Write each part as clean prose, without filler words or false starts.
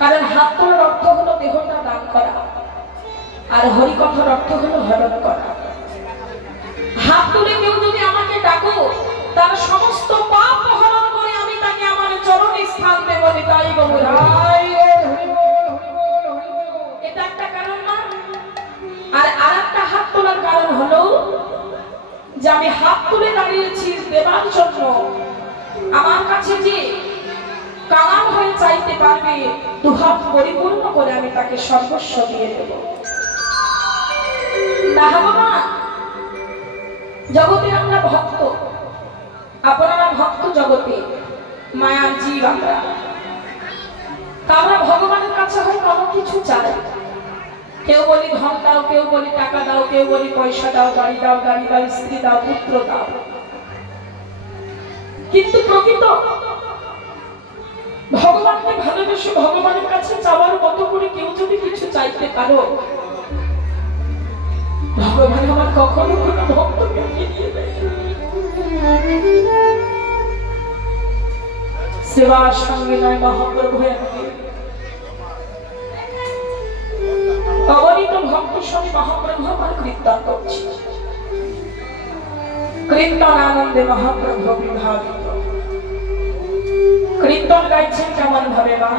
কারণ হাত তোলার অর্থ হলো দেহটা দান করা, আর হরিকথার অর্থ হলো হরণ করা। হাত তুলে কেউ যদি আমাকে ডাকো, তার সমস্ত পাপ হরণ করে আমি তাকে আমার চরণে স্থান দেব। তাই গৌরাই, এটা একটা কারণ না। আর আরেকটা হাত তোলার কারণ হলো যে আমি হাত তুলে দাঁড়িয়েছি দেবার জন্য। আমার কাছে যে কাঙাল হয়ে চাইতে পারবে, দুহাত পরিপূর্ণ করে আমি তাকে সর্বস্ব দিয়ে দেব। না, জগতে আমরা ভক্ত, আপনারা ভক্ত জগতে, মায়ার জীব আমরা। আমরা ভগবানের কাছে হয়তো অনেক কিছু চাই। কেউ বলি ধন দাও, কেউ বলি টাকা দাও, কেউ বলি পয়সা দাও, গাড়ি দাও, স্ত্রী দাও, পুত্র দাও। কিন্তু প্রকৃত ভগবানকে ভালোবেসে ভগবানের কাছে চাওয়ার মতো করে কেউ যদি কিছু চাইতে পারো, ভগবান আমার কখনো কোনো ভক্তকে ফিরিয়ে দেয়। সেবার সঙ্গে নয় মহাপ্রভু অগণিত ভক্তের সঙ্গে মহাপ্রভু আমার কীর্তন করছে। কীর্তন আনন্দে মহাপ্রভু বিভাবিত। কীর্তন গাইছেন কেমন ভাবে মা?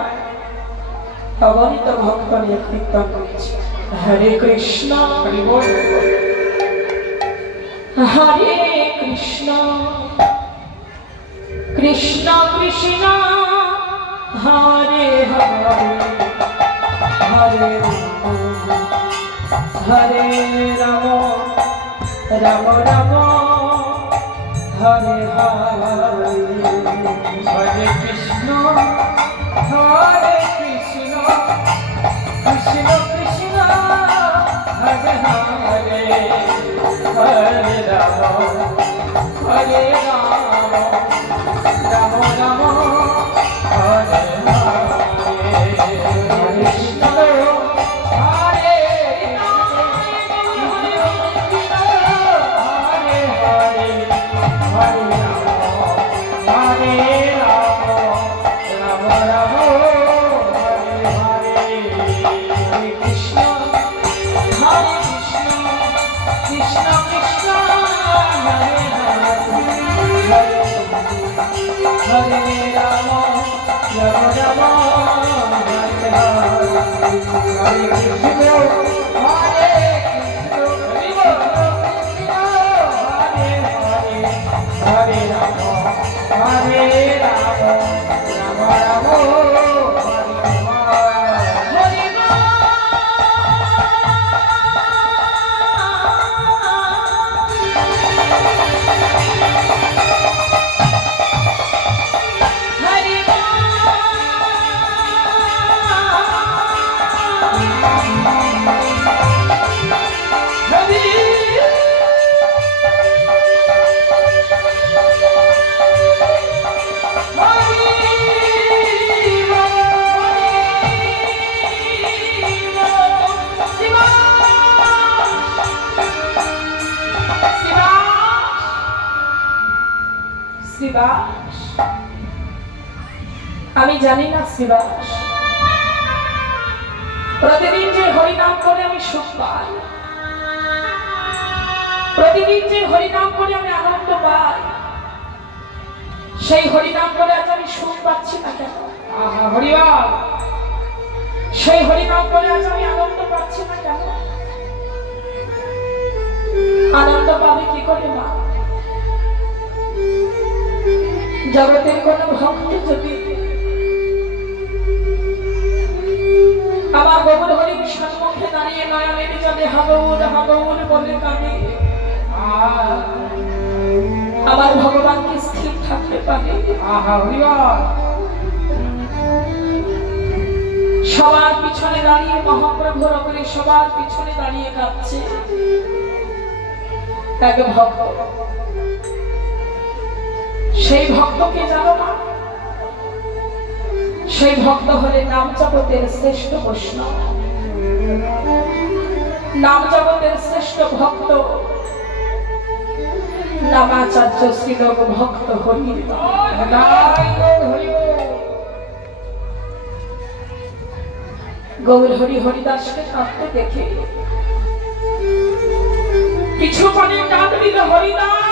অগণিত ভক্ত নিয়ে কীর্তন করছে। হরে কৃষ্ণ হরে কৃষ্ণ কৃষ্ণ কৃষ্ণ হরে হরে হরে হরে রাম রাম রাম হরে হরে হরে কৃষ্ণ হরে কৃষ্ণ কৃষ্ণ কৃষ্ণ হরে হরে হরে রাম হরে রাম রাম রাম হরে হরে কৃষ্ণ হরে আমি জানি না শ্রীবাস, প্রতিদিন যে হরিনাম করে আমি সুখ পাই, প্রতিদিন যে হরিনাম করে আমি আনন্দ পাই, সেই হরিনাম করে আজ আমি সুখ পাচ্ছি না কেন? হরিবল। সেই হরিনাম করে আজ আমি আনন্দ পাচ্ছি না কেন? আনন্দ পাবে কি করে মা? জগতের কোন ভক্ত যদি আমার গৌর হরির সম্মুখে দাঁড়িয়ে নয়নের জলে হাগৌর হাগৌর বলে কাঁদে, আমার ভগবানকে স্থির থাকতে পারে? সবার পিছনে দাঁড়িয়ে মহাপ্রভুর ওপরে সবার পিছনে দাঁড়িয়ে কাঁদছে এক ভক্ত। সেই ভক্তকে জানো না? সেই ভক্ত হলে নাম জগতের শ্রেষ্ঠ বৈষ্ণব, নাম জগতের শ্রেষ্ঠ ভক্ত, নামাচার্য শ্রীলোক ভক্ত হরির। গৌর হরি হরিদাসকে কাঁদতে দেখে কিছু পানে ডাক দিল, হরিদাস,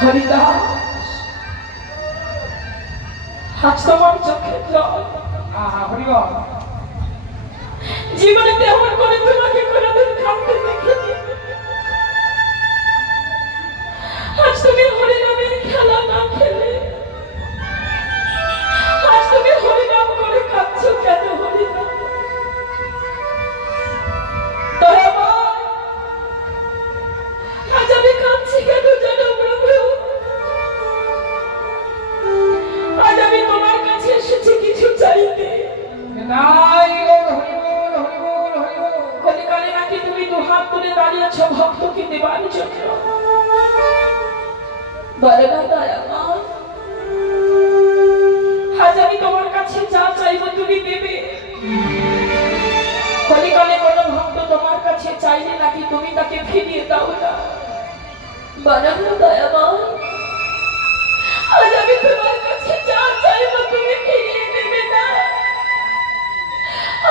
হরিদাস। আজ তোমার চোখের জল, হরিবল। জীবনে তেমন করে তোমাকে কোনোদিন কাঁদতে দেখিনি। আজ তুমি হরিনামের খেলা না খেলে, আজ তুমি হরিনাম করে কাঁদছো কেন? হরিনাম দয়াময়, আজ আমি কাঁদছি কেন জানো প্রভু? আজ আমি তোমার কাছে এসেছি কিছু চাইতে। নাই গো, হরিবল হরিবল হরিবল। কলিকালে নাকি তুমি দুহাত তুলে দাঁড়িয়েছ ভক্তকে দেবার জন্য। বলে না দয়াময়, আজ আমি তোমার কাছে যা চাইবো তুমি দেবে। কলিকালে কোনো ভক্ত তোমার কাছে চাইলে নাকি তুমি তাকে ফিরিয়ে দাও না। বলে না দয়াময়, আজ আমি তোমার কাছে যা চাইবো তুমি ফিরিয়ে দেবে না।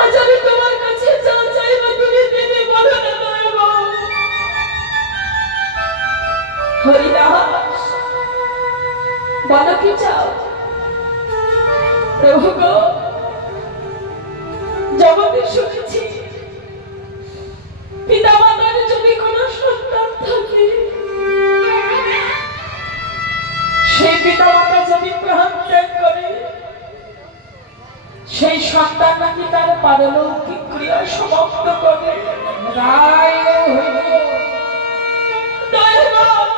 আজ আমি তোমার কাছে যা চাইবো তুমি দেবে। বলো না দয়াময়। হরিদাস, বলো কি চাও? প্রভু গো, জগতে শুনেছি পিতা মাতার যদি কোনো সন্তান থাকে, সেই পিতা মাতা যদি প্রাণ ত্যাগ করে, সেই সন্তান নাকি তার পারলৌকিক ক্রিয়া সমাপ্ত করে। নাই গো, হরিবল। দয়াময়,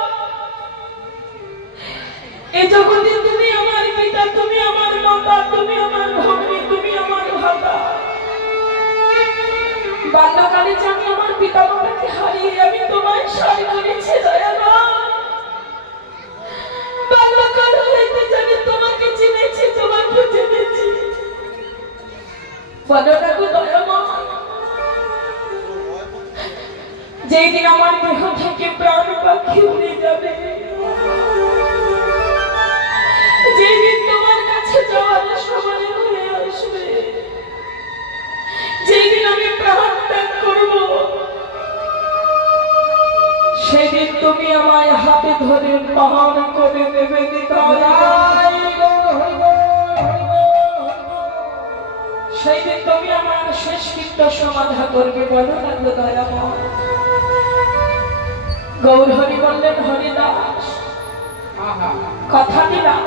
এই জগতে তুমি আমার পিতা, তুমি আমার মাতা, তুমি আমার ভগ্নী, তুমি আমার ভাতা। বাল্যকালে জানি আমার পিতা মাতাকে হারিয়ে আমি তোমায় সারি করেছি। দয়াময়, বাল্যকাল হইতে জানি তোমাকে চিনেছি, তোমাকে জেনেছি। বলো না গো দয়াময়, যেই দিন আমার দেহ থেকে প্রাণ পাখি উড়ে যাবে, যেই দিন তোমার কাছে যাওয়ার সময় হয়ে আসবে, যেই দিন আমি প্রাণ ত্যাগ করব, সেদিন তুমি আমায় হাতে ধরে পাহাড় করে দেবে। নাই গো, হরিবল হরিবল। সেই দিন তুমি আমার শেষ কৃত্য সমাধা করবে। বলো না গো দয়াময়। গৌর হরি বললেন, হরিদাস, কথা দিলাম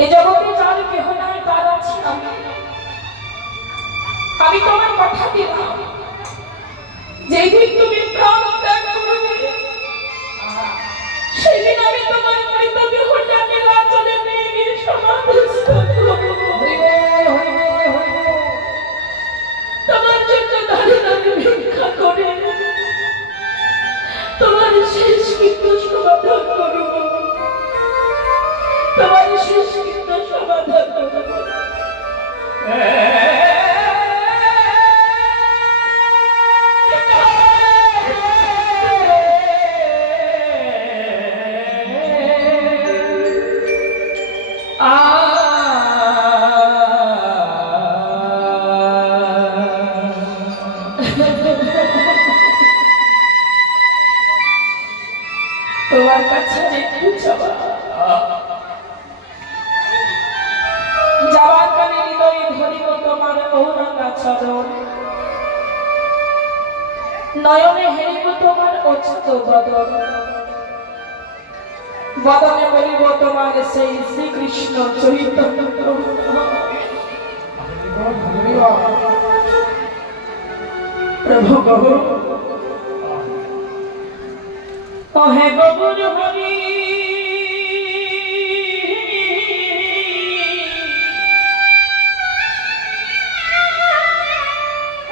এই জগতে যার কেহ নাই তার আছি আমি। আমি তোমার কথা দিলাম, যেই দিন তুমি প্রাণ ত্যাগ করবে, সেদিন আমি তোমার মৃতদেহটাকে রাজলে নিয়ে গিয়ে সমাধিস্থ করব। হরিবল হরিবল হরিবল। তোমার জন্য দাঁড়িয়ে দাঁড়িয়ে ভিক্ষা করে তোমার শেষ কৃত্য সমাধান করব। তোমার শেষ কৃত্য সমাধান করব। তোমার কাছে একটু যাওয়া, যাওয়ার কানে হৃদয়ে ধরিব তোমার ঔরঙ্গা চরণ, নয়নে হেরিব তোমার অচ্যুত বদন, বদনে বলিব তোমার সেই শ্রীকৃষ্ণ চৈতন্য। প্রভু গো, হে গৌর হরি,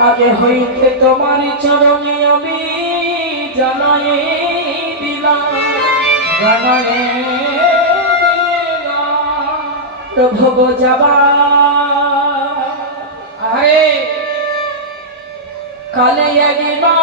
আগে হইতে তোমার চরণে আমি জানাই দিলাম, জানাই প্রভু গো যাবা আরে কালে একবা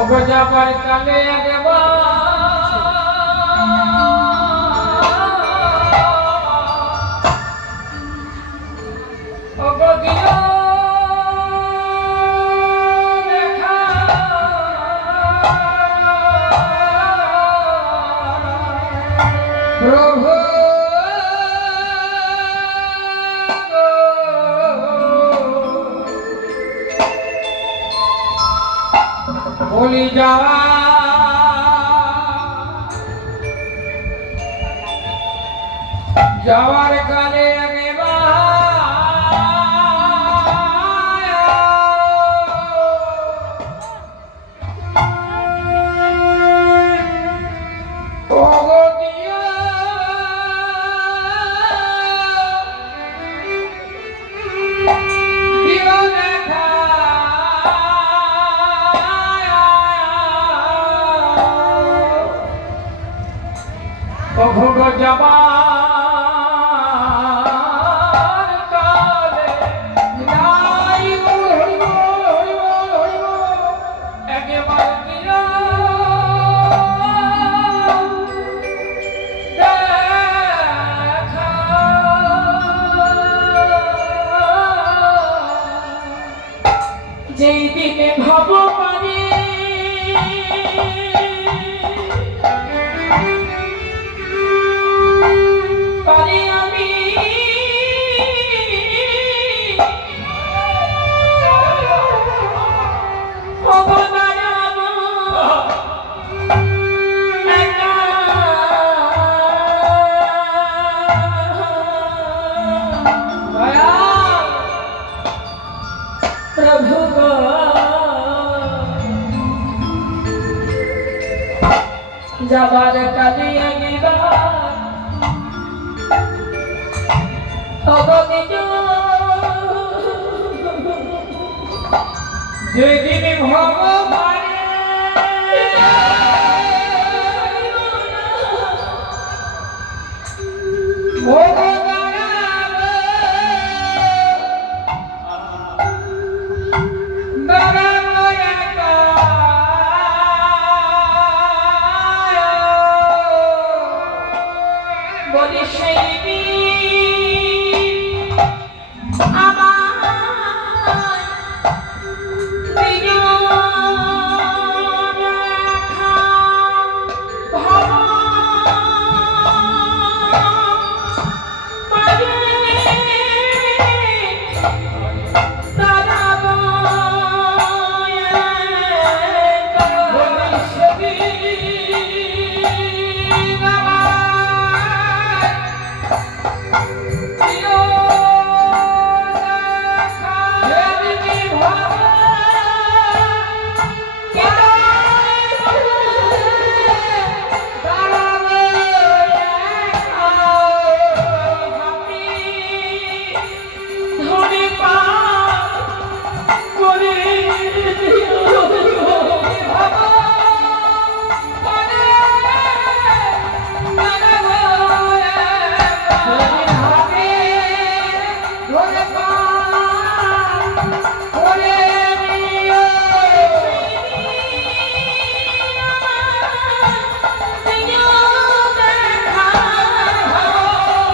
ওগো যাবার কালে একবার ওগো দিও দেখা প্রভু বলি যাওয়া যাওয়ার কালে ভোগ যাবার কালে নাই হইব একেবারে দিয়া দেখা যেই দিনে ভগবানে পারে আমি অবদারাম একা প্রভু গো যাবার কালে একবার যেদিন ভগবানে বলে সেই দিন আমার প্রিয় দেখা ভগবানে তারা ধরে পা করে ওরে